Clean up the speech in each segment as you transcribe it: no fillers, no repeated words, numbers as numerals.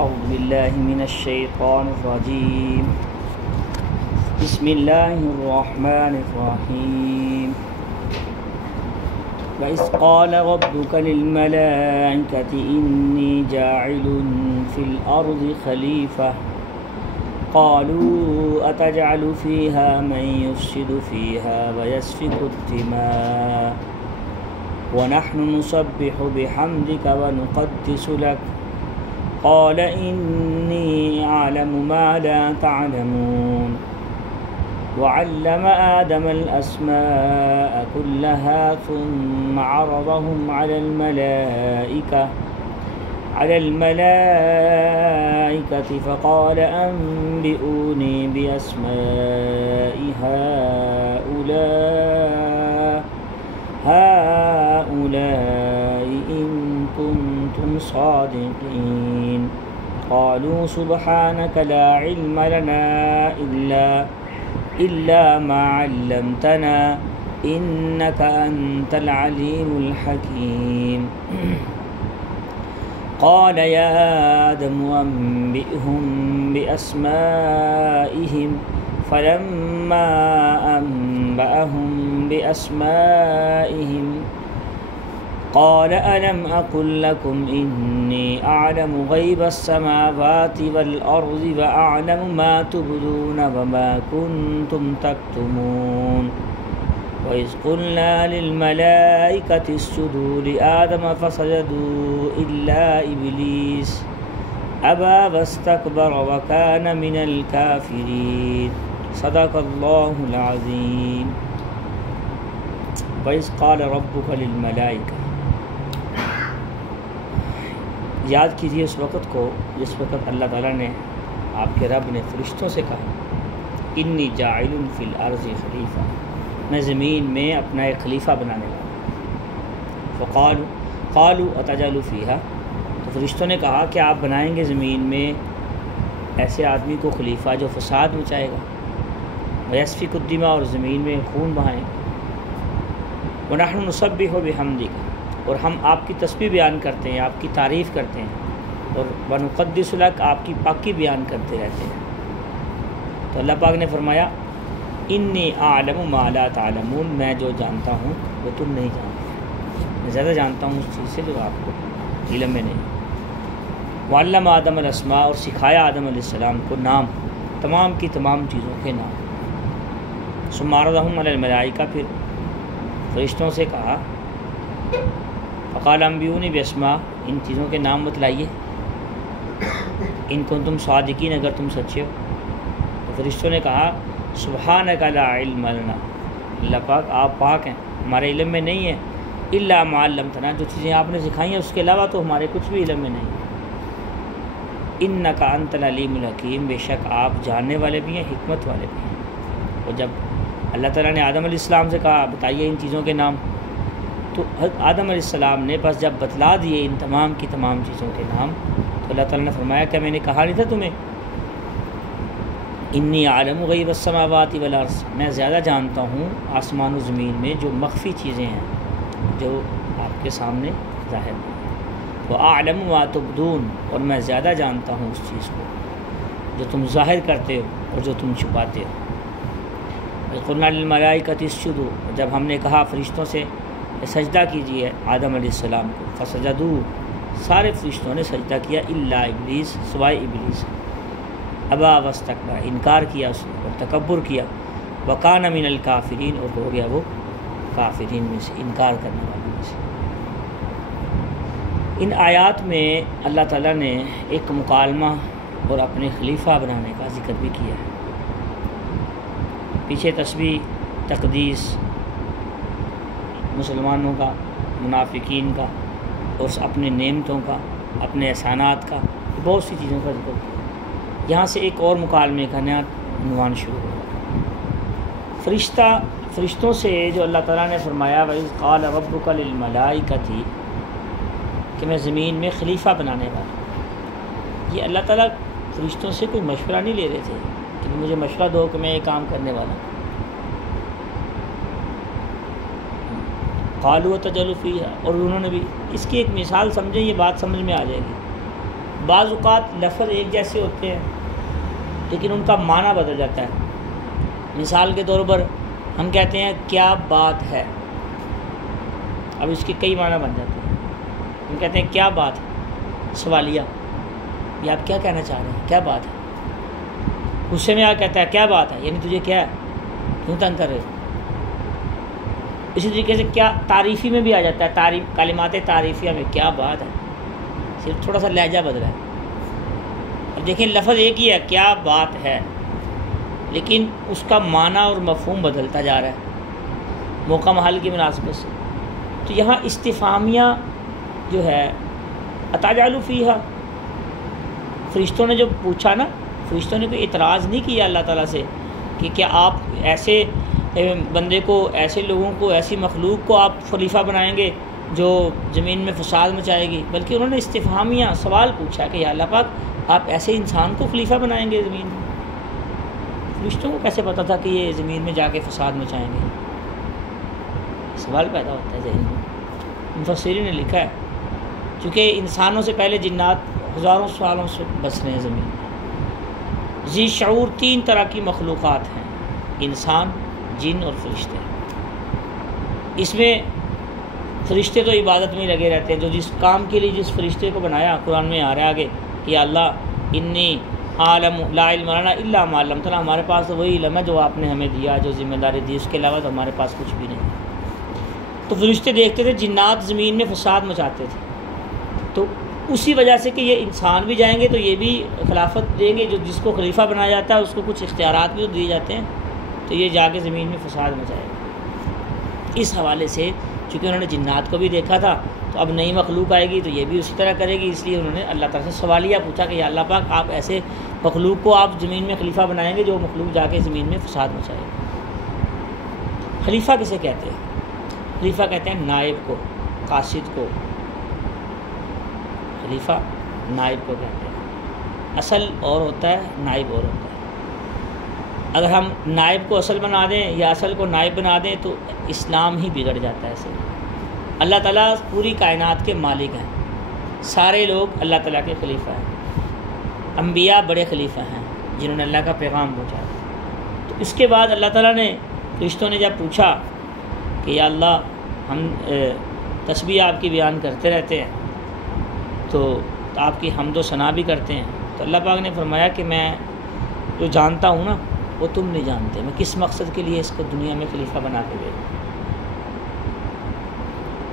أعوذ بالله من الشيطان الرجيم. بسم الله الرحمن الرحيم. وإذ قال ربك للملائكة إني جاعل في الأرض خليفة قالوا أتجعل فيها من يفسد فيها ويسفك الدماء ونحن نسبح بحمدك ونقدس لك قال إني أعلم ما لا تعلمون وعلم آدم الأسماء كلها ثم عرضهم على الملائكة فقال أنبئوني بأسماء هؤلاء إن كنتم صادقين. قالوا سبحانك لا علم لنا إلا ما علمتنا إنك أنت العليم الحكيم. قال يا آدم أنبئهم بأسمائهم فلما أنبأهم بأسمائهم قال ألم أقل لكم إني أعلم غيب السماوات والأرض وأعلم ما تبدون وما كنتم تكتمون. وإذ قلنا للملائكة اسجدوا لآدم فسجدوا إلا إبليس أبى واستكبر وكان من الكافرين. صدق الله العظيم. وإذ قال ربك للملائكة، یاد کیجیے اس وقت کو جس وقت اللہ تعالیٰ نے آپ کے رب نے فرشتوں سے کہا انی جاعل فی الارض خلیفہ، میں زمین میں اپنا ایک خلیفہ بنانے والا ہوں. قالوا اتجعل فیہا، تو فرشتوں نے کہا کہ آپ بنائیں گے زمین میں ایسے آدمی کو خلیفہ جو فساد مچائے گا، ویسفک الدماء، اور زمین میں خون بہائیں گے، ونحن نسبح بحمدک، اور ہم آپ کی تسبیح بیان کرتے ہیں، آپ کی تعریف کرتے ہیں، اور ونقدس لک، آپ کی پاکی بیان کرتے رہتے ہیں. تو اللہ پاک نے فرمایا انی اعلم ما لا تعلمون، میں جو جانتا ہوں وہ تم نہیں جانتے، میں زیادہ جانتا ہوں اس چیز سے جو آپ کو علم میں نہیں. وعلم آدم الاسماء، اور سکھایا آدم علیہ السلام کو نام، تمام کی تمام چیزوں کے نام. ثم عرضهم علی الملائکہ، پھر فرشتوں سے کہا فقال انبئونی باسماء، ان چیزوں کے نام بتلائیے، ان کنتم صادقین، اگر تم سچے ہو. تو فرشتوں نے کہا سبحانک لا علم لنا، اللہ پاک آپ پاک ہیں، ہمارے علم میں نہیں ہے، الا ما علمتنا، جو چیزیں آپ نے سکھائی ہیں اس کے علاوہ تو ہمارے کچھ بھی علم میں نہیں ہے. انک انت العلیم الحکیم، بے شک آپ جاننے والے بھی ہیں، حکمت والے بھی ہیں. اور جب اللہ تعالیٰ نے آدم علیہ السلام سے کہا بتائیے ان چیزوں کے نام، تو آدم علیہ السلام نے بس جب بتلا دیے ان تمام کی تمام چیزوں کے نام، تو اللہ تعالیٰ نے فرمایا کہ میں نے کہا نہیں تھا تمہیں انی عالم غیب السماوات والارض، میں زیادہ جانتا ہوں آسمان و زمین میں جو مخفی چیزیں ہیں جو آپ کے سامنے ظاہر نہیں ہیں. وَأَعْلَمُ مَا تُبْدُونَ، اور میں زیادہ جانتا ہوں اس چیز کو جو تم ظاہر کرتے ہو اور جو تم چھپاتے ہو. قُلْنَا لِلْمَلَائِكَةِ اسْجُدُوا، جب ہم نے کہا فرشتوں سے سجدہ کیجیے آدم علیہ السلام کو، فسجدوا، سارے فرشتوں نے سجدہ کیا، الا ابلیس، سوائے ابلیس، ابا واستکبر، انکار کیا اس نے اور تکبر کیا، وکان من الکافرین، اور ہو گیا وہ کافرین میں سے، انکار کرنے والوں میں سے. ان آیات میں اللہ تعالیٰ نے ایک مکالمہ اور اپنے خلیفہ بنانے کا ذکر بھی کیا ہے. پیچھے تسبیح، تقدیس مسلمانوں کا، منافقین کا، اور اپنے نعمتوں کا، اپنے احسانات کا، بہت سی چیزوں کا ذکر کیا. یہاں سے ایک اور مکالمے کا نیا عنوان شروع ہوا. فرشتوں سے جو اللہ تعالیٰ نے فرمایا وَإِذْ قَالَ رَبُّكَ لِلْمَلَائِكَةِ، کہ میں زمین میں خلیفہ بنانے والا ہوں. یہ اللہ تعالیٰ فرشتوں سے کوئی مشورہ نہیں لے رہے تھے کہ مجھے مشورہ دو کہ میں یہ کام کرنے والا ہوں. قالوا تجعل فیہا، اور انہوں نے بھی اس کی ایک مثال سمجھیں، یہ بات سمجھ میں آ جائے گی. بعض اوقات لفظ ایک جیسے ہوتے ہیں لیکن ان کا معنی بدل جاتا ہے۔ مثال کے طور پر ہم کہتے ہیں کیا بات ہے، اب اس کے کئی معنی بن جاتے ہیں۔ ہم کہتے ہیں کیا بات ہے، سوالیہ، یہ آپ کیا کہنا چاہ رہے ہیں، کیا بات ہے۔ غصے میں آ کہتا ہے کیا بات ہے، یعنی تجھے کیا ہے، کیوں تنگ کر رہے ہو۔ اسی طریقے سے کیا تعریفی میں بھی آ جاتا ہے، کلمات تعریفیہ میں کیا بات ہے، صرف تھوڑا سا لہجہ بدلا ہے۔ اب دیکھیں لفظ ایک ہی ہے کیا بات ہے، لیکن اس کا معنی اور مفہوم بدلتا جا رہا ہے موقع محل کی مناسبت سے۔ تو یہاں استفہامیہ جو ہے اتجعل فیہا، فرشتوں نے جو پوچھا نا، فرشتوں نے کوئی اعتراض نہیں کیا اللہ تعالیٰ سے کہ کیا آپ ایسے بندے کو، ایسے لوگوں کو، ایسی مخلوق کو آپ خلیفہ بنائیں گے جو زمین میں فساد مچائے گی، بلکہ انہوں نے استفہامیہ سوال پوچھا کہ یا اللہ پاک آپ ایسے انسان کو خلیفہ بنائیں گے زمین میں۔ فرشتوں کو کیسے پتہ تھا کہ یہ زمین میں جا کے فساد مچائیں گے؟ سوال پیدا ہوتا ہے ذہن میں۔ مفسرین نے لکھا ہے چونکہ انسانوں سے پہلے جنات ہزاروں سالوں سے بس رہے ہیں زمین میں۔ ذی شعور 3 طرح کی مخلوقات ہیں، انسان، جن اور فرشتے۔ اس میں فرشتے تو عبادت میں ہی لگے رہتے ہیں، جو جس کام کے لیے جس فرشتے کو بنایا، قرآن میں آ رہا ہے آگے کہ اللہ انی عالم لا علم لنا الا ما علمتنا، ہمارے پاس تو وہی علم ہے جو آپ نے ہمیں دیا، جو ذمہ داری دی، اس کے علاوہ تو ہمارے پاس کچھ بھی نہیں۔ تو فرشتے دیکھتے تھے جنات زمین میں فساد مچاتے تھے، تو اسی وجہ سے کہ یہ انسان بھی جائیں گے تو یہ بھی خلافت دیں گے، جو جس کو خلیفہ بنایا جاتا ہے اس کو کچھ اختیارات بھی تو دیے جاتے ہیں، تو یہ جا کے زمین میں فساد مچائے گا۔ اس حوالے سے چونکہ انہوں نے جنات کو بھی دیکھا تھا تو اب نئی مخلوق آئے گی تو یہ بھی اسی طرح کرے گی، اس لیے انہوں نے اللہ تعالیٰ سے سوالیہ پوچھا کہ یا اللہ پاک آپ ایسے مخلوق کو آپ زمین میں خلیفہ بنائیں گے جو مخلوق جا کے زمین میں فساد مچائے گا۔ خلیفہ کسے کہتے ہیں؟ خلیفہ کہتے ہیں نائب کو، قاصد کو۔ خلیفہ نائب کو کہتے ہیں، اصل اور ہوتا ہے، نائب اور ہوتا ہے۔ اگر ہم نائب کو اصل بنا دیں یا اصل کو نائب بنا دیں تو اسلام ہی بگڑ جاتا ہے۔ ایسے اللہ تعالیٰ پوری کائنات کے مالک ہیں، سارے لوگ اللہ تعالیٰ کے خلیفہ ہیں، انبیاء بڑے خلیفہ ہیں جنہوں نے اللہ کا پیغام پہنچایا۔ تو اس کے بعد اللہ تعالیٰ نے، فرشتوں نے جب پوچھا کہ یا اللہ ہم تسبیح آپ کی بیان کرتے رہتے ہیں تو آپ کی حمد و ثنا بھی کرتے ہیں، تو اللہ پاک نے فرمایا کہ میں جو جانتا ہوں نا وہ تم نہیں جانتے، میں کس مقصد کے لیے اس کو دنیا میں خلیفہ بنا کے بھیجا۔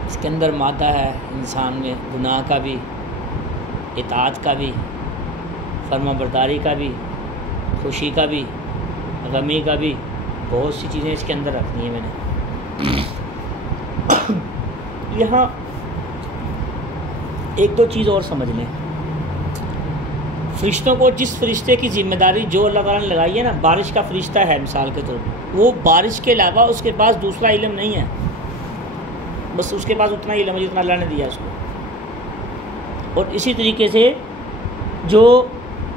اس کے اندر مادہ ہے انسان میں گناہ کا بھی، اطاعت کا بھی، فرما برداری کا بھی، خوشی کا بھی، غمی کا بھی، بہت سی چیزیں اس کے اندر رکھنی ہیں میں نے۔ یہاں ایک دو چیز اور سمجھ لیں، فرشتوں کو جس فرشتے کی ذمہ داری جو اللہ تعالیٰ نے لگائی ہے نا، بارش کا فرشتہ ہے مثال کے طور پر، وہ بارش کے علاوہ اس کے پاس دوسرا علم نہیں ہے، بس اس کے پاس اتنا علم ہے جتنا اللہ نے دیا اس کو۔ اور اسی طریقے سے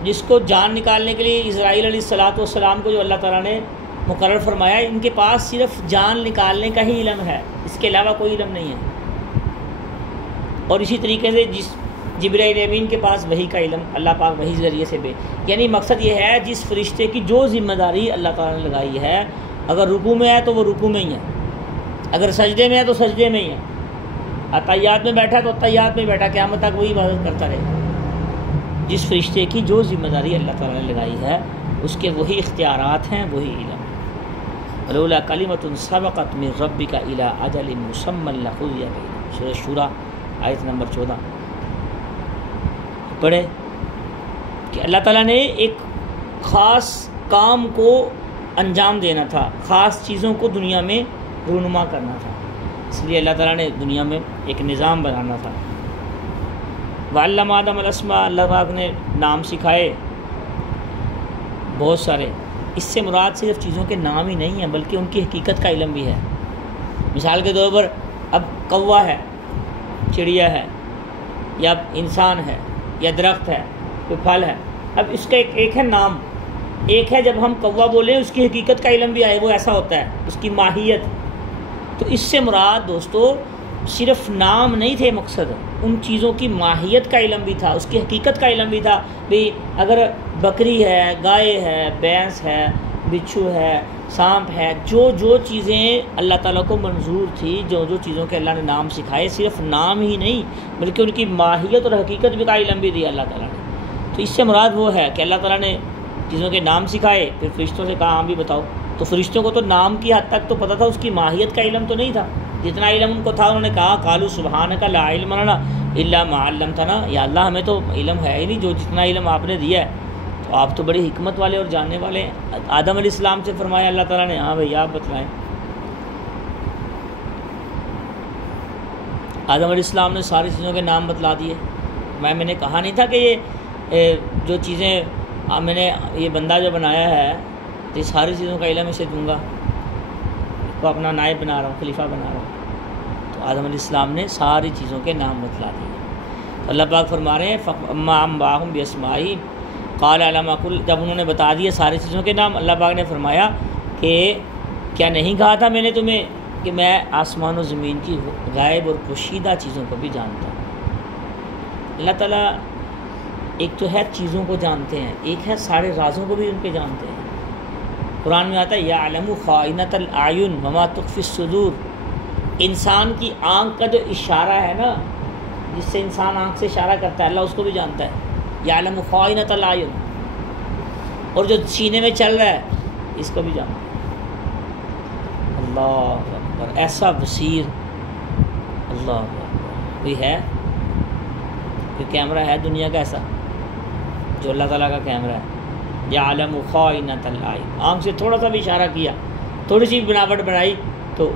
جس کو جان نکالنے کے لیے اسرائیل علیہ السلام کو جو اللہ تعالیٰ نے مقرر فرمایا، ان کے پاس صرف جان نکالنے کا ہی علم ہے، اس کے علاوہ کوئی علم نہیں ہے۔ اور اسی طریقے سے جبرائیل امین کے پاس وحی کا علم اللہ پاک وحی ذریعے سے یعنی مقصد یہ ہے جس فرشتے کی جو ذمہ داری اللہ تعالیٰ نے لگائی ہے، اگر رکوع میں ہے تو وہ رکوع میں ہی ہے، اگر سجدے میں ہے تو سجدے میں ہی ہے، عطیات میں بیٹھا تو عطیات میں بیٹھا، قیامت تک وہی عبادت کرتا رہے گا۔ جس فرشتے کی جو ذمہ داری اللہ تعالیٰ نے لگائی ہے اس کے وہی اختیارات ہیں، وہی علم ہے۔ ولولا کلمۃ سبقت من ربک الی اجل مسمى لقضی بینہم، سورہ شورى آیت نمبر 14 پڑھے کہ اللہ تعالیٰ نے ایک خاص کام کو انجام دینا تھا، خاص چیزوں کو دنیا میں رونما کرنا تھا، اس لیے اللہ تعالیٰ نے دنیا میں ایک نظام بنانا تھا۔ وعلم آدم الاسماء، اللہ پاک نے نام سکھائے بہت سارے۔ اس سے مراد صرف چیزوں کے نام ہی نہیں ہیں بلکہ ان کی حقیقت کا علم بھی ہے۔ مثال کے طور پر اب کوا ہے، چڑیا ہے، یا انسان ہے، یا درخت ہے، کوئی پھل ہے، اب اس کا ایک ہے نام، ایک ہے جب ہم کوا بولیں اس کی حقیقت کا علم بھی آئے، وہ ایسا ہوتا ہے اس کی ماہیت۔ تو اس سے مراد دوستو صرف نام نہیں تھے مقصد، ان چیزوں کی ماہیت کا علم بھی تھا، اس کی حقیقت کا علم بھی تھا. بھی اگر بکری ہے، گائے ہے، بھینس ہے، بچھو ہے، سانپ ہے، جو چیزیں اللہ تعالیٰ کو منظور تھی، جو چیزوں کے اللہ نے نام سکھائے، صرف نام ہی نہیں بلکہ ان کی ماہیت اور حقیقت بھی کا علم بھی دیا اللہ تعالیٰ نے. تو اس سے مراد وہ ہے کہ اللہ تعالیٰ نے چیزوں کے نام سکھائے، پھر فرشتوں سے کہا ہم بھی بتاؤ. تو فرشتوں کو تو نام کی حد تک تو پتہ تھا، اس کی ماہیت کا علم تو نہیں تھا. جتنا علم ان کو تھا انہوں نے کہا قالوا سبحانک لا علم لنا الا ما علمتنا، یا اللہ ہمیں تو علم ہے ہی نہیں، جو جتنا علم آپ نے دیا ہے. تو آپ تو بڑی حکمت والے اور جاننے والے ہیں. آدم علیہ السلام سے فرمایا اللہ تعالیٰ نے ہاں بھائی آپ بتلائیں. آدم علیہ السلام نے ساری چیزوں کے نام بتلا دیے. میں نے کہا نہیں تھا کہ یہ جو چیزیں میں نے یہ بندہ جو بنایا ہے یہ ساری چیزوں کا علم اسے دوں گا، کو اپنا نائب بنا رہا ہوں، خلیفہ بنا رہا ہوں. تو آدم علیہ السلام نے ساری چیزوں کے نام بتلا دیے. اللہ پاک فرما رہے ہیں اما انباہم باسمائی قال علما کل، جب انہوں نے بتا دیے ساری چیزوں کے نام، اللہ پاک نے فرمایا کہ کیا نہیں کہا تھا میں نے تمہیں کہ میں آسمان و زمین کی غائب اور پوشیدہ چیزوں کو بھی جانتا ہوں. اللہ تعالیٰ ایک تو ہے چیزوں کو جانتے ہیں، ایک ہے سارے رازوں کو بھی ان کے جانتے ہیں. قرآن میں آتا ہے یعلم خائنۃ الاعین وما تخفی الصدور. انسان کی آنکھ کا جو اشارہ ہے نا، جس سے انسان آنکھ سے اشارہ کرتا ہے، اللہ اس کو بھی جانتا ہے. یعلم خائنۃ الاعین، اور جو سینے میں چل رہا ہے اس کو بھی جانتا ہے. اللہ اکبر، ایسا بصیر. اللہ اکبر، کوئی ہے کوئی کیمرہ ہے دنیا کا ایسا جو اللہ تعالیٰ کا کیمرہ ہے؟ یعلم خائنۃ الاعین، آنکھ سے تھوڑا سا بھی اشارہ کیا، تھوڑی سی بناوٹ بنائی تو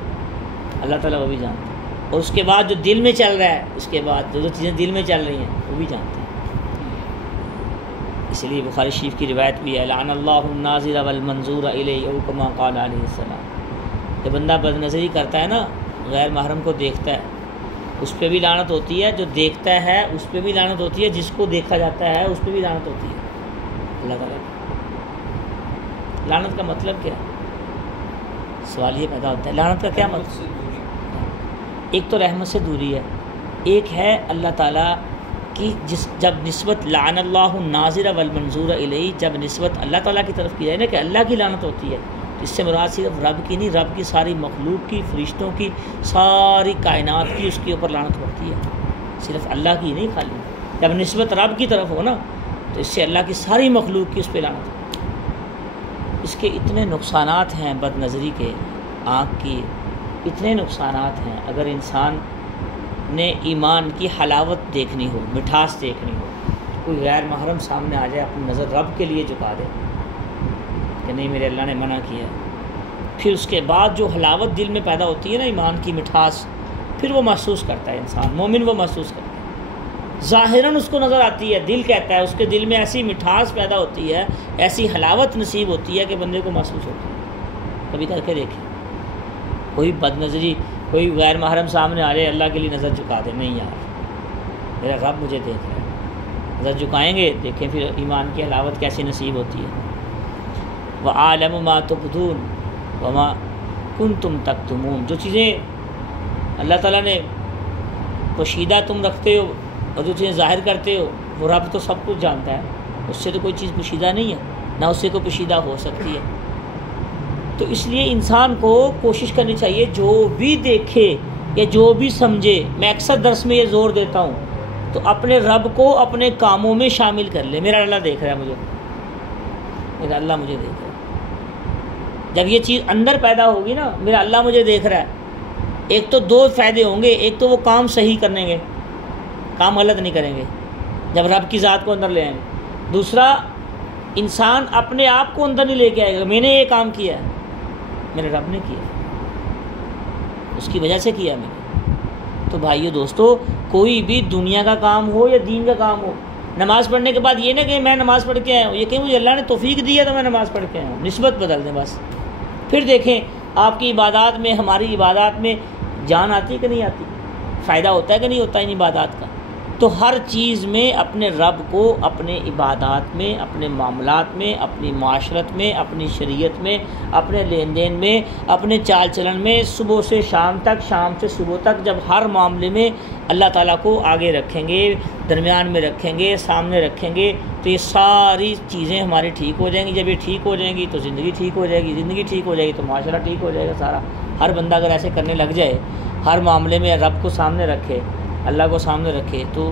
اللہ تعالیٰ وہ بھی جانتا ہے. اور اس کے بعد جو دل میں چل رہا ہے، اس کے بعد جو چیزیں دل میں چل رہی ہیں وہ بھی جانتے ہیں. اس لیے بخاری شریف کی روایت بھی ہے لعن اللہ الناظر والمنظور الیہ او کما قال علیہ السلام. جب بندہ بد نظری کرتا ہے نا، غیر محرم کو دیکھتا ہے، اس پہ بھی لعنت ہوتی ہے. جو دیکھتا ہے اس پہ بھی لعنت ہوتی ہے، جس کو دیکھا جاتا ہے اس پہ بھی لعنت ہوتی ہے. اللہ تعالیٰ لعنت کا مطلب کیا؟ سوال یہ پیدا ہوتا ہے لعنت کا کیا مطلب؟ ایک تو رحمت سے دوری ہے، ایک ہے اللہ تعالیٰ کی جب نسبت لعن اللہ الناظر والمنظور الیہ، جب نسبت اللہ تعالیٰ کی طرف کی جائے نا کہ اللہ کی لعنت ہوتی ہے، اس سے مراد صرف رب کی نہیں، رب کی ساری مخلوق کی، فرشتوں کی، ساری کائنات کی اس کے اوپر لعنت ہوتی ہے، صرف اللہ کی نہیں. خالی جب نسبت رب کی طرف ہو نا تو اس سے اللہ کی ساری مخلوق کی اس پہ لعنت ہوتی ہے. اس کے اتنے نقصانات ہیں بد نظری کے، آنکھ کی اتنے نقصانات ہیں. اگر انسان نے ایمان کی حلاوت دیکھنی ہو، مٹھاس دیکھنی ہو، کوئی غیر محرم سامنے آ جائے، اپنی نظر رب کے لیے جھکا دے کہ نہیں میرے اللہ نے منع کیا، پھر اس کے بعد جو حلاوت دل میں پیدا ہوتی ہے نا ایمان کی مٹھاس، پھر وہ محسوس کرتا ہے انسان مومن، وہ محسوس کرتا ہے. ظاہراً اس کو نظر آتی ہے، دل کہتا ہے، اس کے دل میں ایسی مٹھاس پیدا ہوتی ہے، ایسی حلاوت نصیب ہوتی ہے کہ بندے کو محسوس ہوتی ہے. کبھی کر کے دیکھیں، کوئی بد نظری، کوئی غیر محرم سامنے آ جائے، اللہ کے لیے نظر جھکا دے، نہیں یار میرا رب مجھے دیکھ رہا ہے، نظر جھکائیں گے، دیکھیں پھر ایمان کی حلاوت کیسی نصیب ہوتی ہے. وَعَالَمُ مَا تُبْدُونَ وَمَا كُنْتُمْ تَكْتُمُونَ، جو چیزیں اللہ تعالیٰ نے پوشیدہ تم رکھتے ہو اور جو چیزیں ظاہر کرتے ہو، وہ رب تو سب کچھ جانتا ہے، اس سے تو کوئی چیز پوشیدہ نہیں ہے، نہ اس سے کوئی پوشیدہ ہو سکتی ہے. تو اس لیے انسان کو کوشش کرنی چاہیے جو بھی دیکھے یا جو بھی سمجھے، میں اکثر درس میں یہ زور دیتا ہوں، تو اپنے رب کو اپنے کاموں میں شامل کر لے. میرا اللہ دیکھ رہا ہے مجھے، میرا اللہ مجھے دیکھ رہا ہے. جب یہ چیز اندر پیدا ہوگی نا، میرا اللہ مجھے دیکھ رہا ہے، ایک تو دو فائدے ہوں گے. ایک تو وہ کام صحیح کریں گے، کام غلط نہیں کریں گے جب رب کی ذات کو اندر لے آئیں گے. دوسرا، انسان اپنے آپ کو اندر نہیں لے کے آئے گا، میں نے یہ کام کیا ہے، میرے رب نے کیا، اس کی وجہ سے کیا میں نے. تو بھائیو دوستو، کوئی بھی دنیا کا کام ہو یا دین کا کام ہو، نماز پڑھنے کے بعد یہ نہ کہ میں نماز پڑھ کے آیا ہوں، یہ کہ مجھے اللہ نے توفیق دی ہے تو میں نماز پڑھ کے آیا ہوں. نسبت بدل دیں بس. پھر دیکھیں آپ کی عبادات میں، ہماری عبادات میں جان آتی ہے کہ نہیں آتی، فائدہ ہوتا ہے کہ نہیں ہوتا ان عبادات کا. تو ہر چیز میں اپنے رب کو اپنے عبادات میں، اپنے معاملات میں، اپنی معاشرت میں، اپنی شریعت میں، اپنے لین دین میں، اپنے چال چلن میں، صبح سے شام تک، شام سے صبح تک، جب ہر معاملے میں اللہ تعالیٰ کو آگے رکھیں گے، درمیان میں رکھیں گے، سامنے رکھیں گے، تو یہ ساری چیزیں ہماری ٹھیک ہو جائیں گی۔ جب یہ ٹھیک ہو جائیں گی تو زندگی ٹھیک ہو جائے گی، زندگی ٹھیک ہو جائے گی تو معاشرہ ٹھیک ہو جائے گا سارا۔ ہر بندہ اگر ایسے کرنے لگ جائے، ہر معاملے میں رب کو سامنے رکھے، اللہ کو سامنے رکھے، تو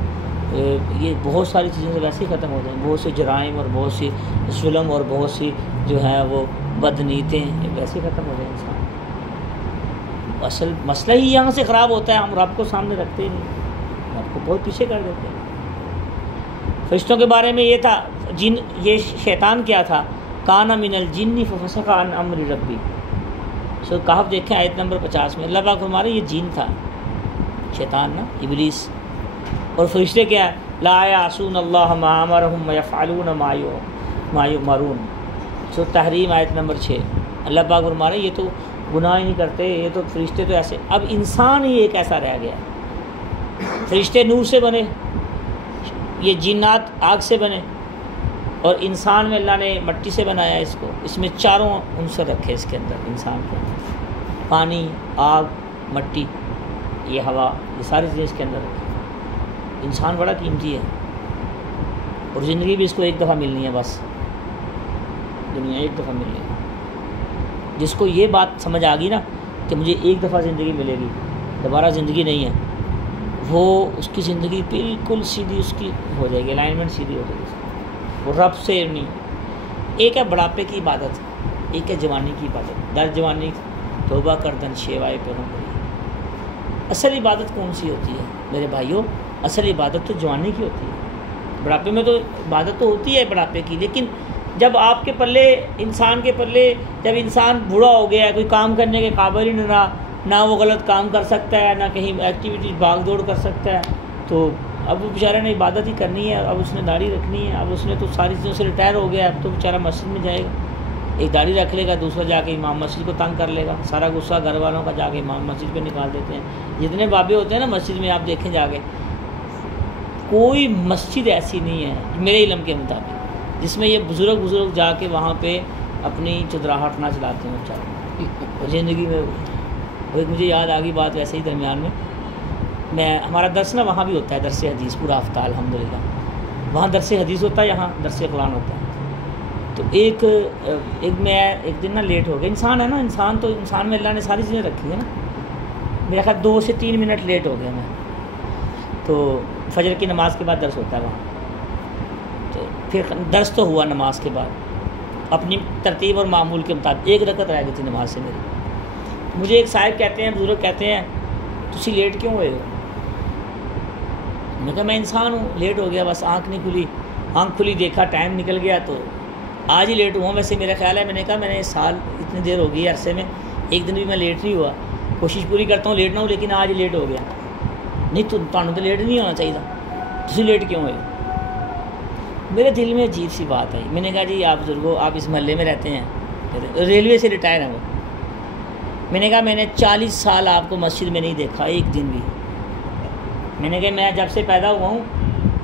یہ بہت ساری چیزیں ویسے ہی ختم ہو جائیں، بہت سے جرائم اور بہت سی ظلم اور بہت سی جو ہیں وہ بدنیتیں ویسے ہی ختم ہو جائیں انسان۔ اصل مسئلہ ہی یہاں سے خراب ہوتا ہے، ہم رب کو سامنے رکھتے ہی نہیں، رب کو بہت پیچھے کر دیتے ہیں۔ فرشتوں کے بارے میں یہ تھا، جن، یہ شیطان کیا تھا، کان من الجن ففسق عن امر ربی، سورۃ کہف دیکھیں آیت نمبر 50 میں، اللہ پاک فرما رہے یہ جن تھا، شیطان نا، ابلیس۔ اور فرشتے کیا ہے، لا یعصون اللہ ما امرهم ویفعلون ما یؤمرون، سورۃ تحریم آیت نمبر 6، اللہ پاک فرما رہے یہ تو گناہ ہی نہیں کرتے، یہ تو فرشتے تو ایسے۔ اب انسان ہی ایک ایسا رہ گیا ہے، فرشتے نور سے بنے، یہ جنات آگ سے بنے، اور انسان میں اللہ نے مٹی سے بنایا اس کو، اس میں چاروں عنصر رکھے اس کے اندر، انسان کے اندر پانی، آگ، مٹی، یہ ہوا، یہ ساری چیزیں اس کے اندر رکھی۔ انسان بڑا قیمتی ہے، اور زندگی بھی اس کو ایک دفعہ ملنی ہے، بس دنیا ایک دفعہ ملنی ہے۔ جس کو یہ بات سمجھ آ گئی نا کہ مجھے ایک دفعہ زندگی ملے گی، دوبارہ زندگی نہیں ہے، وہ اس کی زندگی بالکل سیدھی اس کی ہو جائے گی، الائنمنٹ سیدھی ہو جائے گی، وہ رب سے نہیں۔ ایک ہے بڑھاپے کی عبادت، ایک ہے جوانی کی عبادت، در جوانی توبہ کردن شیوائے پیغمبری۔ اصل عبادت کون سی ہوتی ہے میرے بھائیوں؟ اصل عبادت تو جوانی کی ہوتی ہے، بڑھاپے میں تو عبادت تو ہوتی ہے بڑھاپے کی، لیکن جب آپ کے پلے، انسان کے پلے، جب انسان بوڑھا ہو گیا ہے، کوئی کام کرنے کے قابل ہی نہیں رہا، نہ وہ غلط کام کر سکتا ہے، نہ کہیں ایکٹیویٹی بھاگ دوڑ کر سکتا ہے، تو اب وہ بیچارہ نے عبادت ہی کرنی ہے، اب اس نے داڑھی رکھنی ہے، اب اس نے تو ساری چیزوں سے ریٹائر ہو گیا، اب تو بیچارہ مسجد میں جائے گا، ایک داڑھی رکھ لے گا، دوسرا جا کے امام مسجد کو تنگ کر لے گا، سارا غصہ گھر والوں کا جا کے امام مسجد پہ نکال دیتے ہیں۔ جتنے بابے ہوتے ہیں نا مسجد میں، آپ دیکھیں جا کے، کوئی مسجد ایسی نہیں ہے میرے علم کے مطابق جس میں یہ بزرگ جا کے وہاں پہ اپنی چدراہٹ نہ چلاتے ہیں بیچارے زندگی میں۔ ایک مجھے یاد آ گئی بات ویسے ہی درمیان میں ہمارا درس نا وہاں بھی ہوتا ہے، درس حدیث پورا ہفتہ الحمدللہ، وہاں درس حدیث ہوتا ہے، یہاں درس قرآن ہوتا ہے۔ تو ایک دن نا لیٹ ہو گیا، انسان ہے نا، انسان میں اللہ نے ساری چیزیں رکھی ہیں نا، میرا خیال 2 سے 3 منٹ لیٹ ہو گیا میں، تو فجر کی نماز کے بعد درس ہوتا ہے وہاں، تو پھر درس تو ہوا نماز کے بعد اپنی ترتیب اور معمول کے مطابق، 1 رکعت رہ گئی تھی نماز سے میری۔ مجھے ایک صاحب کہتے ہیں، بزرگ کہتے ہیں، تسی لیٹ کیوں ہوئے ہو؟ میں کہا میں انسان ہوں، لیٹ ہو گیا، بس آنکھ نہیں کھلی، آنکھ کھلی دیکھا ٹائم نکل گیا، تو آج ہی لیٹ ہوا ہوں۔ ویسے میرا خیال ہے، میں نے کہا میں نے سال اتنی دیر ہو گئی عرصے میں ایک دن بھی میں لیٹ نہیں ہوا، کوشش پوری کرتا ہوں لیٹ نہ ہوں، لیکن آج لیٹ ہو گیا۔ نہیں تو لیٹ نہیں ہونا چاہیے تھا، تسی لیٹ کیوں ہوئے؟ میرے دل میں عجیب سی بات آئی، میں نے کہا جی آپ بزرگوں، آپ اس محلے میں رہتے ہیں، ریلوے سے ریٹائر ہیں وہ۔ میں نے کہا میں نے 40 سال آپ کو مسجد میں نہیں دیکھا ایک دن بھی۔ میں نے کہا میں جب سے پیدا ہوا ہوں،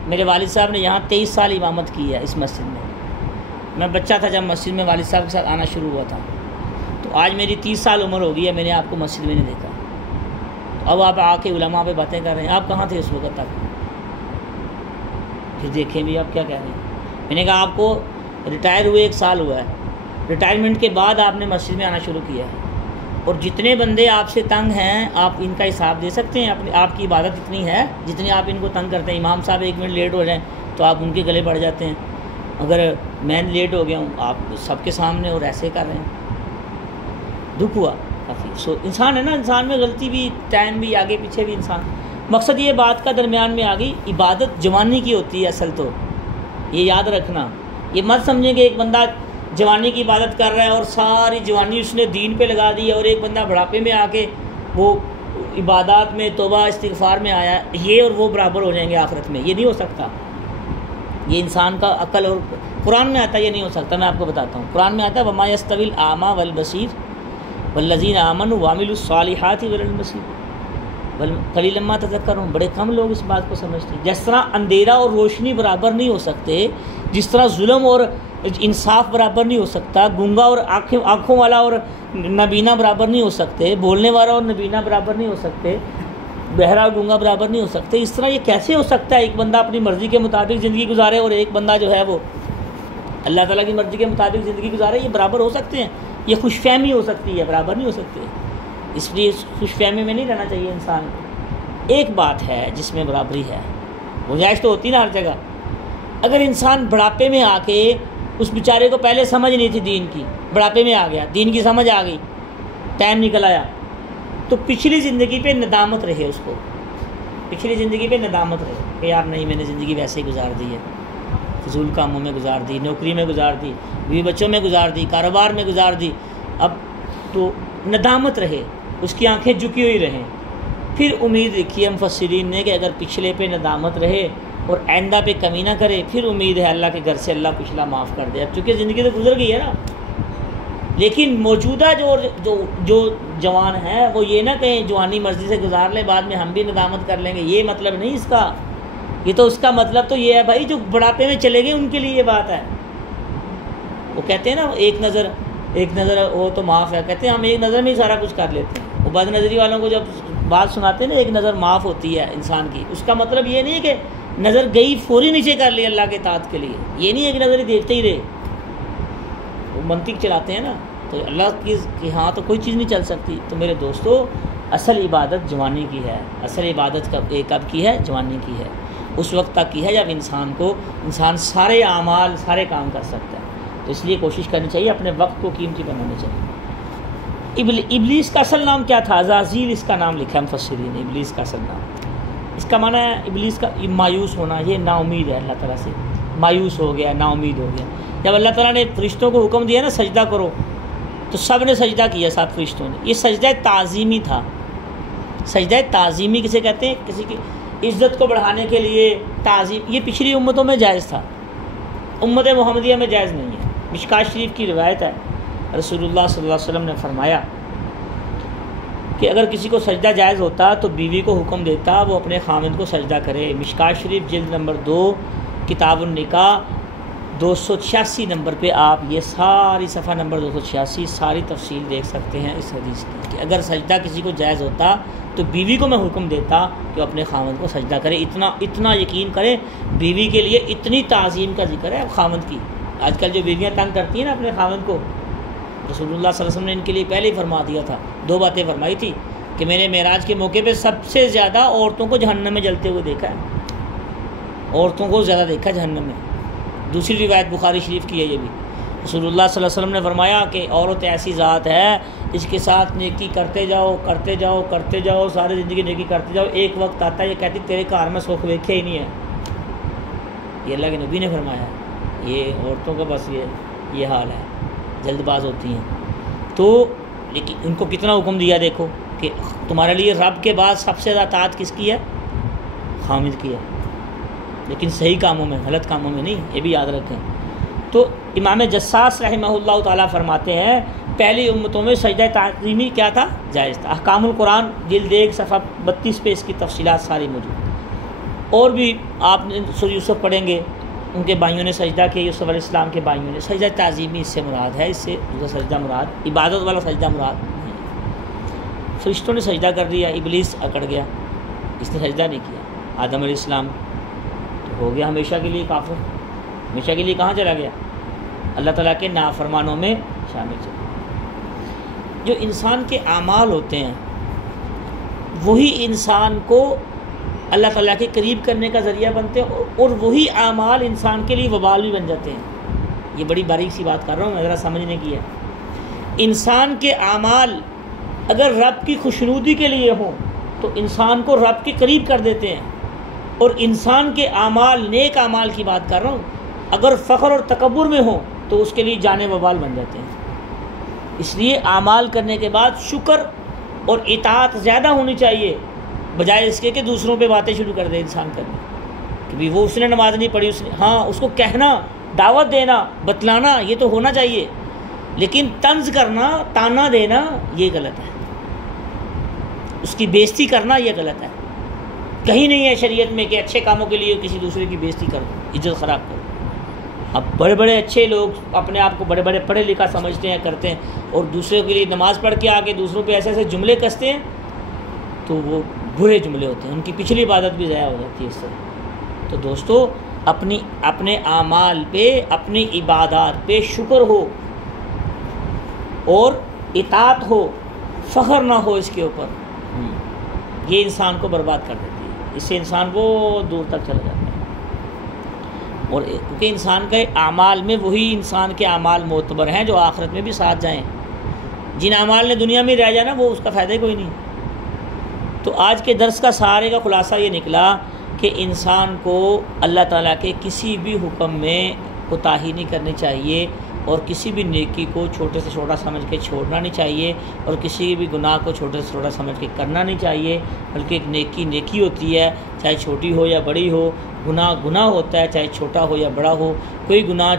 میرے والد صاحب نے یہاں 23 سال امامت کی ہے اس مسجد میں، میں بچہ تھا جب مسجد میں والد صاحب کے ساتھ آنا شروع ہوا تھا، تو آج میری 30 سال عمر ہو گئی ہے، میں نے آپ کو مسجد میں نہیں دیکھا۔ اب آپ آ کے علماء پہ باتیں کر رہے ہیں، آپ کہاں تھے اس وقت تک؟ پھر دیکھیں بھی آپ کیا کہہ رہے ہیں۔ میں نے کہا آپ کو ریٹائر ہوئے 1 سال ہوا ہے، ریٹائرمنٹ کے بعد آپ نے مسجد میں آنا شروع کیا ہے، اور جتنے بندے آپ سے تنگ ہیں آپ ان کا حساب دے سکتے ہیں، آپ کی عبادت اتنی ہے جتنی آپ ان کو تنگ کرتے ہیں۔ امام صاحب 1 منٹ لیٹ ہو جائیں تو آپ ان کے گلے پڑ جاتے ہیں، اگر میں لیٹ ہو گیا ہوں آپ سب کے سامنے اور ایسے کر رہے ہیں، دکھ ہوا کافی۔ انسان ہے نا، انسان میں غلطی بھی، ٹائم بھی، آگے پیچھے بھی انسان۔ مقصد یہ بات کا درمیان میں آ گئی، عبادت جوانی کی ہوتی ہے اصل تو، یہ یاد رکھنا، یہ مت سمجھیں کہ ایک بندہ جوانی کی عبادت کر رہا ہے اور ساری جوانی اس نے دین پہ لگا دی ہے، اور ایک بندہ بڑھاپے میں آ کے وہ عبادات میں، توبہ استغفار میں آیا، یہ اور وہ برابر ہو جائیں گے آخرت میں، یہ نہیں ہو سکتا۔ یہ انسان کا عقل، اور قرآن میں آتا ہے یہ نہیں ہو سکتا۔ میں آپ کو بتاتا ہوں، قرآن میں آتا ہے وَمَا يَسْتَوِي الْأَعْمَى وَالْبَصِيرُ وَالَّذِينَ آمَنُوا وَعَمِلُوا الصَّالِحَاتِ وَلَا الْبَصِيرُ۔ قلیلا ما تذکرون، بڑے کم لوگ اس بات کو سمجھتے ہیں۔ جس طرح اندھیرا اور روشنی برابر نہیں ہو سکتے، جس طرح ظلم اور انصاف برابر نہیں ہو سکتا، گنگا اور آنکھوں والا اور نابینا برابر نہیں ہو سکتے، بولنے والا اور نابینا برابر نہیں ہو سکتے، بہرا اور گنگا برابر نہیں ہو سکتے، اس طرح یہ کیسے ہو سکتا ہے ایک بندہ اپنی مرضی کے مطابق زندگی گزارے اور ایک بندہ جو ہے وہ اللہ تعالیٰ کی مرضی کے مطابق زندگی گزارے؟ یہ برابر ہو سکتے ہیں؟ یہ خوش فہمی ہو سکتی ہے، برابر نہیں ہو سکتے۔ اس لیے خوش فہمی میں نہیں رہنا چاہیے انسان کو۔ ایک بات ہے جس میں برابری ہے، گنجائش تو ہوتی نا ہر جگہ۔ اگر انسان بڑھاپے میں آ کے، اس بیچارے کو پہلے سمجھ نہیں تھی دین کی، بڑھاپے میں آ گیا، دین کی سمجھ آ گئی، ٹائم نکل آیا، تو پچھلی زندگی پہ ندامت رہے، اس کو پچھلی زندگی پہ ندامت رہے کہ یار نہیں، میں نے زندگی ویسے ہی گزار دی ہے، فضول کاموں میں گزار دی، نوکری میں گزار دی، بیوی بچوں میں گزار دی، کاروبار میں گزار دی، اب تو ندامت رہے، اس کی آنکھیں جھکی ہوئی رہیں۔ پھر امید رکھی ہے مفسرین نے کہ اگر پچھلے پہ ندامت رہے اور آئندہ پہ کمی نہ کرے، پھر امید ہے اللہ کے گھر سے اللہ پچھلا معاف کر دے۔ اب چونکہ زندگی تو گزر گئی ہے نا، لیکن موجودہ جو جوان ہیں وہ یہ نہ کہیں جوانی مرضی سے گزار لیں، بعد میں ہم بھی ندامت کر لیں گے، یہ مطلب نہیں اس کا۔ یہ تو اس کا مطلب تو یہ ہے بھائی جو بڑھاپے میں چلے گئے ان کے لیے یہ بات ہے۔ وہ کہتے ہیں نا ایک نظر وہ تو معاف ہے، کہتے ہیں ہم ایک نظر میں ہی سارا کچھ کر لیتے ہیں۔ وہ بد نظری والوں کو جب بات سناتے ہیں نا ایک نظر معاف ہوتی ہے انسان کی، اس کا مطلب یہ نہیں ہے کہ نظر گئی فوری نیچے کر لی اللہ کے اطاعت کے لیے، یہ نہیں ایک نظر ہی دیکھتے ہی رہے، وہ منطق چلاتے ہیں نا، تو اللہ کی ہاں تو کوئی چیز نہیں چل سکتی۔ تو میرے دوستو، اصل عبادت جوانی کی ہے، اصل عبادت کب کی ہے؟ جوانی کی ہے، اس وقت تک کی ہے جب انسان سارے اعمال سارے کام کر سکتا ہے۔ تو اس لیے کوشش کرنی چاہیے اپنے وقت کو قیمتی بنانا چاہیے۔ ابلیس کا اصل نام کیا تھا؟ عزازیل اس کا نام لکھا ہے مفسرین نے، ابلیس کا اصل نام۔ اس کا معنی ہے ابلیس کا مایوس ہونا، یہ نا امید ہے اللہ تعالیٰ سے، مایوس ہو گیا، نا امید ہو گیا۔ جب اللہ تعالیٰ نے فرشتوں کو حکم دیا نا سجدہ کرو، تو سب نے سجدہ کیا، سب فرشتوں نے۔ یہ سجدہ تعظیمی تھا۔ سجدہ تعظیمی کسے کہتے ہیں؟ کسی کی عزت کو بڑھانے کے لیے تعظیم۔ یہ پچھلی امتوں میں جائز تھا، امت محمدیہ میں جائز نہیں ہے۔ مشکات شریف کی روایت ہے، رسول اللہ صلی اللہ علیہ وسلم نے فرمایا کہ اگر کسی کو سجدہ جائز ہوتا تو بیوی کو حکم دیتا وہ اپنے خامند کو سجدہ کرے۔ مشکات شریف جلد نمبر 2 کتاب النکاح 286 نمبر پہ آپ یہ ساری صفحہ نمبر 286 ساری تفصیل دیکھ سکتے ہیں اس حدیث کی، کہ اگر سجدہ کسی کو جائز ہوتا تو بیوی کو میں حکم دیتا کہ اپنے خامند کو سجدہ کرے۔ اتنا یقین کرے، بیوی کے لیے اتنی تعظیم کا ذکر ہے خامند کی۔ آج کل جو بیویاں تنگ کرتی ہیں نا اپنے خامند کو، رسول اللہ صلی اللہ علیہ وسلم نے ان کے لیے پہلے ہی فرما دیا تھا، 2 باتیں فرمائی تھی کہ میں نے معراج کے موقع پہ سب سے زیادہ عورتوں کو جہنم میں جلتے ہوئے دیکھا ہے، عورتوں کو زیادہ دیکھا جہنم میں۔ دوسری روایت بخاری شریف کی ہے یہ بھی، رسول اللہ صلی اللہ علیہ وسلم نے فرمایا کہ عورت ایسی ذات ہے اس کے ساتھ نیکی کرتے جاؤ کرتے جاؤ کرتے جاؤ، ساری زندگی نیکی کرتے جاؤ، ایک وقت آتا ہے یہ کہتی تیرے گھر میں سکھ دیکھے ہی نہیں ہے۔ یہ اللہ کے نبی نے فرمایا ہے۔ یہ عورتوں کا بس یہ حال ہے، جلد باز ہوتی ہیں۔ تو لیکن ان کو کتنا حکم دیا دیکھو کہ تمہارے لیے رب کے بعد سب سے زیادہ اطاعت کس کی ہے؟ خامد کی ہے، لیکن صحیح کاموں میں، غلط کاموں میں نہیں، یہ بھی یاد رکھیں۔ تو امام جساس رحمہ اللہ تعالیٰ فرماتے ہیں پہلی امتوں میں سجدہ تعظیمی کیا تھا؟ جائز تھا۔ احکام القرآن جلد 1 صفحہ 32 پہ اس کی تفصیلات ساری موجود۔ اور بھی آپ نے سورہ یوسف پڑھیں گے، ان کے بھائیوں نے سجدہ کیا، یوسف علیہ السلام کے بھائیوں نے۔ سجدہ تعظیمی اس سے مراد ہے، اس سے سجدہ مراد عبادت والا سجدہ مراد نہیں۔ فرشتوں نے سجدہ کر دیا، ابلیس اکڑ گیا، اس نے سجدہ نہیں کیا۔ آدم علیہ السلام تو ہو گیا ہمیشہ کے لیے کافر، ہمیشہ کے لیے کہاں چلا گیا؟ اللہ تعالیٰ کے نافرمانوں میں شامل چلا۔ جو انسان کے اعمال ہوتے ہیں وہی انسان کو اللہ تعالیٰ کے قریب کرنے کا ذریعہ بنتے ہیں، اور وہی اعمال انسان کے لیے وبال بھی بن جاتے ہیں۔ یہ بڑی باریک سی بات کر رہا ہوں میں، ذرا سمجھنے کی ہے۔ انسان کے اعمال اگر رب کی خوشنودی کے لیے ہوں تو انسان کو رب کے قریب کر دیتے ہیں، اور انسان کے اعمال، نیک اعمال کی بات کر رہا ہوں، اگر فخر اور تکبر میں ہوں تو اس کے لیے جان وبال بن جاتے ہیں۔ اس لیے اعمال کرنے کے بعد شکر اور اطاعت زیادہ ہونی چاہیے، بجائے اس کے کہ دوسروں پہ باتیں شروع کر دے انسان کرنے کہ بھی وہ اس نے نماز نہیں پڑھی، اس نے، ہاں اس کو کہنا، دعوت دینا، بتلانا یہ تو ہونا چاہیے، لیکن طنز کرنا، تانا دینا یہ غلط ہے۔ اس کی بےزتی کرنا یہ غلط ہے. کہیں نہیں ہے شریعت میں کہ اچھے کاموں کے لیے کسی دوسرے کی بےزتی کر دو، عزت خراب کرو. اب بڑے بڑے اچھے لوگ اپنے آپ کو بڑے بڑے پڑھے لکھا سمجھتے ہیں، کرتے ہیں، اور دوسروں کے لیے نماز پڑھ کے آ کے دوسروں پہ ایسے ایسے جملے کستے ہیں تو وہ برے جملے ہوتے ہیں، ان کی پچھلی عبادت بھی ضائع ہو جاتی ہے اس طرح. تو دوستو اپنے اعمال پہ، اپنی عبادات پہ شکر ہو اور اطاعت ہو، فخر نہ ہو اس کے اوپر. یہ انسان کو برباد کر دیتی ہے، اس سے انسان بہت دور تک چلا جاتا ہے. اور کیونکہ انسان کے اعمال میں وہی انسان کے اعمال معتبر ہیں جو آخرت میں بھی ساتھ جائیں. جن اعمال نے دنیا میں رہ جانا وہ اس کا فائدہ ہی کوئی نہیں. تو آج کے درس کا سارے کا خلاصہ یہ نکلا کہ انسان کو اللہ تعالیٰ کے کسی بھی حکم میں کوتاہی نہیں کرنی چاہیے، اور کسی بھی نیکی کو چھوٹے سے چھوٹا سمجھ کے چھوڑنا نہیں چاہیے، اور کسی بھی گناہ کو چھوٹے سے چھوٹا سمجھ کے کرنا نہیں چاہیے. بلکہ ایک نیکی ہوتی ہے، چاہے چھوٹی ہو یا بڑی ہو. گناہ ہوتا ہے چاہے چھوٹا ہو یا بڑا ہو. کوئی گناہ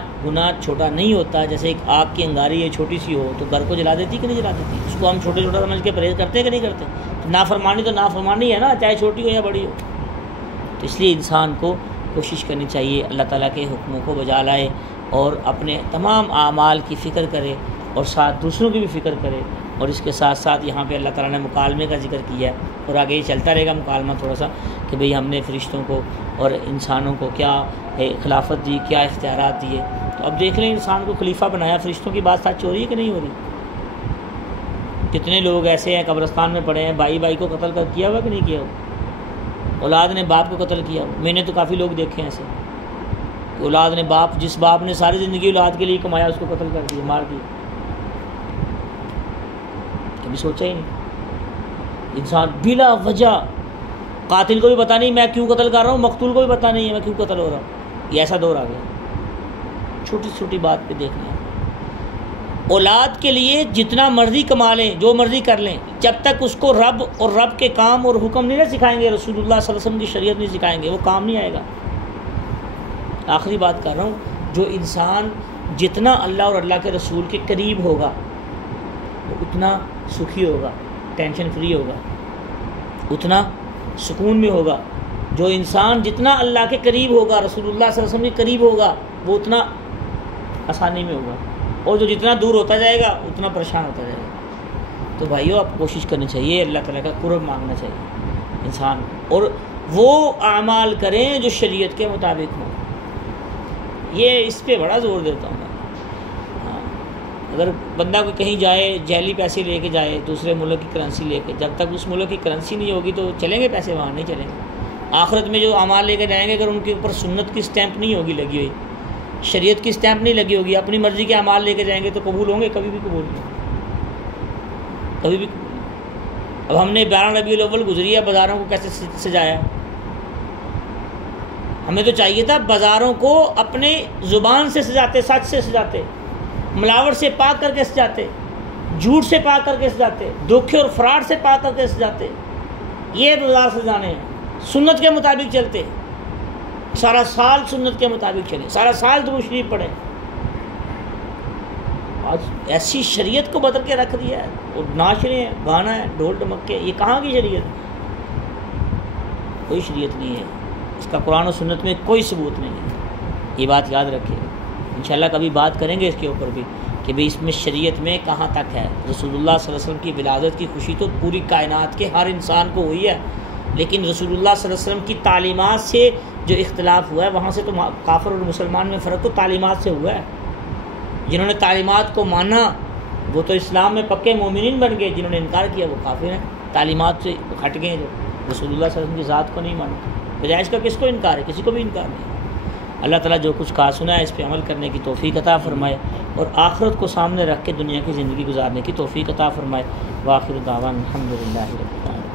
چھوٹا نہیں ہوتا. جیسے ایک آگ کی انگاری ہے، چھوٹی سی ہو تو گھر کو جلا دیتی کہ نہیں جلا دیتی؟ اس کو ہم چھوٹا سمجھ کے پرہیز کرتے ہیں کہ نہیں کرتے؟ تو نافرمانی ہے نا، چاہے چھوٹی ہو یا بڑی ہو. تو اس لیے انسان کو کوشش کرنی چاہیے اللہ تعالیٰ کے حکموں کو بجا لائے، اور اپنے تمام اعمال کی فکر کرے، اور ساتھ دوسروں کی بھی فکر کرے. اور اس کے ساتھ ساتھ یہاں پہ اللہ تعالیٰ نے مکالمے کا ذکر کیا ہے، اور آگے یہ چلتا رہے گا مکالمہ تھوڑا سا، کہ بھئی ہم نے فرشتوں کو اور انسانوں کو کیا خلافت دی، کیا اختیارات دیے. تو اب دیکھ لیں انسان کو خلیفہ بنایا، فرشتوں کی بات سچ ہو رہی ہے کہ نہیں ہو رہی؟ کتنے لوگ ایسے ہیں قبرستان میں پڑے ہیں، بھائی کو قتل کیا ہوا کہ نہیں کیا ہوا؟ اولاد نے باپ کو قتل کیا ہوا. میں نے تو کافی لوگ دیکھے ہیں ایسے، اولاد نے جس باپ نے ساری زندگی اولاد کے لیے کمایا اس کو قتل کر دیا، مار دیا. کبھی سوچا ہی نہیں. انسان بلا وجہ، قاتل کو بھی پتہ نہیں میں کیوں قتل کر رہا ہوں، مقتول کو بھی پتہ نہیں ہے میں کیوں قتل ہو رہا ہوں. یہ ایسا دور آ گیا. چھوٹی چھوٹی بات پہ دیکھ لیں. اولاد کے لیے جتنا مرضی کما لیں، جو مرضی کر لیں، جب تک اس کو رب اور رب کے کام اور حکم نہیں نہ سکھائیں گے، رسول اللہ صلی اللہ علیہ وسلم کی شریعت نہیں سکھائیں گے، وہ کام نہیں آئے گا. آخری بات کر رہا ہوں، جو انسان جتنا اللہ اور اللہ کے رسول کے قریب ہوگا وہ اتنا سکھی ہوگا، ٹینشن فری ہوگا، اتنا سکون میں ہوگا. جو انسان جتنا اللہ کے قریب ہوگا، رسول اللہ صلی اللہ علیہ وسلم کے قریب ہوگا، وہ اتنا آسانی میں ہوگا. اور جو جتنا دور ہوتا جائے گا اتنا پریشان ہوتا جائے گا. تو بھائیو آپ کوشش کرنی چاہیے، اللہ تعالیٰ کا قرب مانگنا چاہیے انسان، اور وہ اعمال کریں جو شریعت کے مطابق ہوں. یہ اس پہ بڑا زور دیتا ہوں میں. اگر بندہ کوئی کہیں جائے، جعلی پیسے لے کے جائے، دوسرے ملک کی کرنسی لے کے، جب تک اس ملک کی کرنسی نہیں ہوگی تو چلیں گے پیسے وہاں؟ نہیں چلیں گے. آخرت میں جو اعمال لے کے جائیں گے، اگر ان کے اوپر سنت کی اسٹیمپ نہیں ہوگی لگی ہوئی، شریعت کی اسٹیمپ نہیں لگی ہوگی، اپنی مرضی کے اعمال لے کے جائیں گے تو قبول ہوں گے؟ کبھی بھی قبول نہیں، کبھی بھی قبول نہیں. اب ہم نے 12 ربیع الاول گزری ہے، بازاروں کو کیسے سجایا؟ ہمیں تو چاہیے تھا بازاروں کو اپنے زبان سے سجاتے، سچ سے سجاتے، ملاوٹ سے پاک کر کے سجاتے، جھوٹ سے پاک کر کے سجاتے، دھوکے اور فراڈ سے پاک کر کے سجاتے. یہ بازار سجانے ہیں. سنت کے مطابق چلتے، سارا سال سنت کے مطابق چلیں، سارا سال درود شریف پڑھیں. آج ایسی شریعت کو بدل کے رکھ دیا ہے، اور ناشرے ہیں، گانا ہے، ڈھول ڈمکے. یہ کہاں کی شریعت؟ کوئی شریعت نہیں ہے. اس کا قرآن و سنت میں کوئی ثبوت نہیں ہے. یہ بات یاد رکھیے. انشاءاللہ کبھی بات کریں گے اس کے اوپر بھی کہ بھئی اس میں شریعت میں کہاں تک ہے. رسول اللہ صلی اللہ علیہ وسلم کی ولادت کی خوشی تو پوری کائنات کے ہر انسان کو ہوئی ہے، لیکن رسول اللہ صلی اللہ علیہ وسلم کی تعلیمات سے جو اختلاف ہوا ہے وہاں سے تو کافر اور مسلمان میں فرق تو تعلیمات سے ہوا ہے. جنہوں نے تعلیمات کو مانا وہ تو اسلام میں پکے مومنین بن گئے، جنہوں نے انکار کیا وہ کافر ہیں، تعلیمات سے ہٹ گئے. جو رسول اللہ صلی اللہ علیہ وسلم کی ذات کو نہیں مانا، بجائے اس کا کس کو انکار ہے؟ کسی کو بھی انکار نہیں. اللہ تعالیٰ جو کچھ کہا سنا ہے اس پہ عمل کرنے کی توفیق عطا فرمائے، اور آخرت کو سامنے رکھ کے دنیا کی زندگی گزارنے کی توفیق عطا فرمائے. وآخر دعوانا الحمدللہ رب العالمین.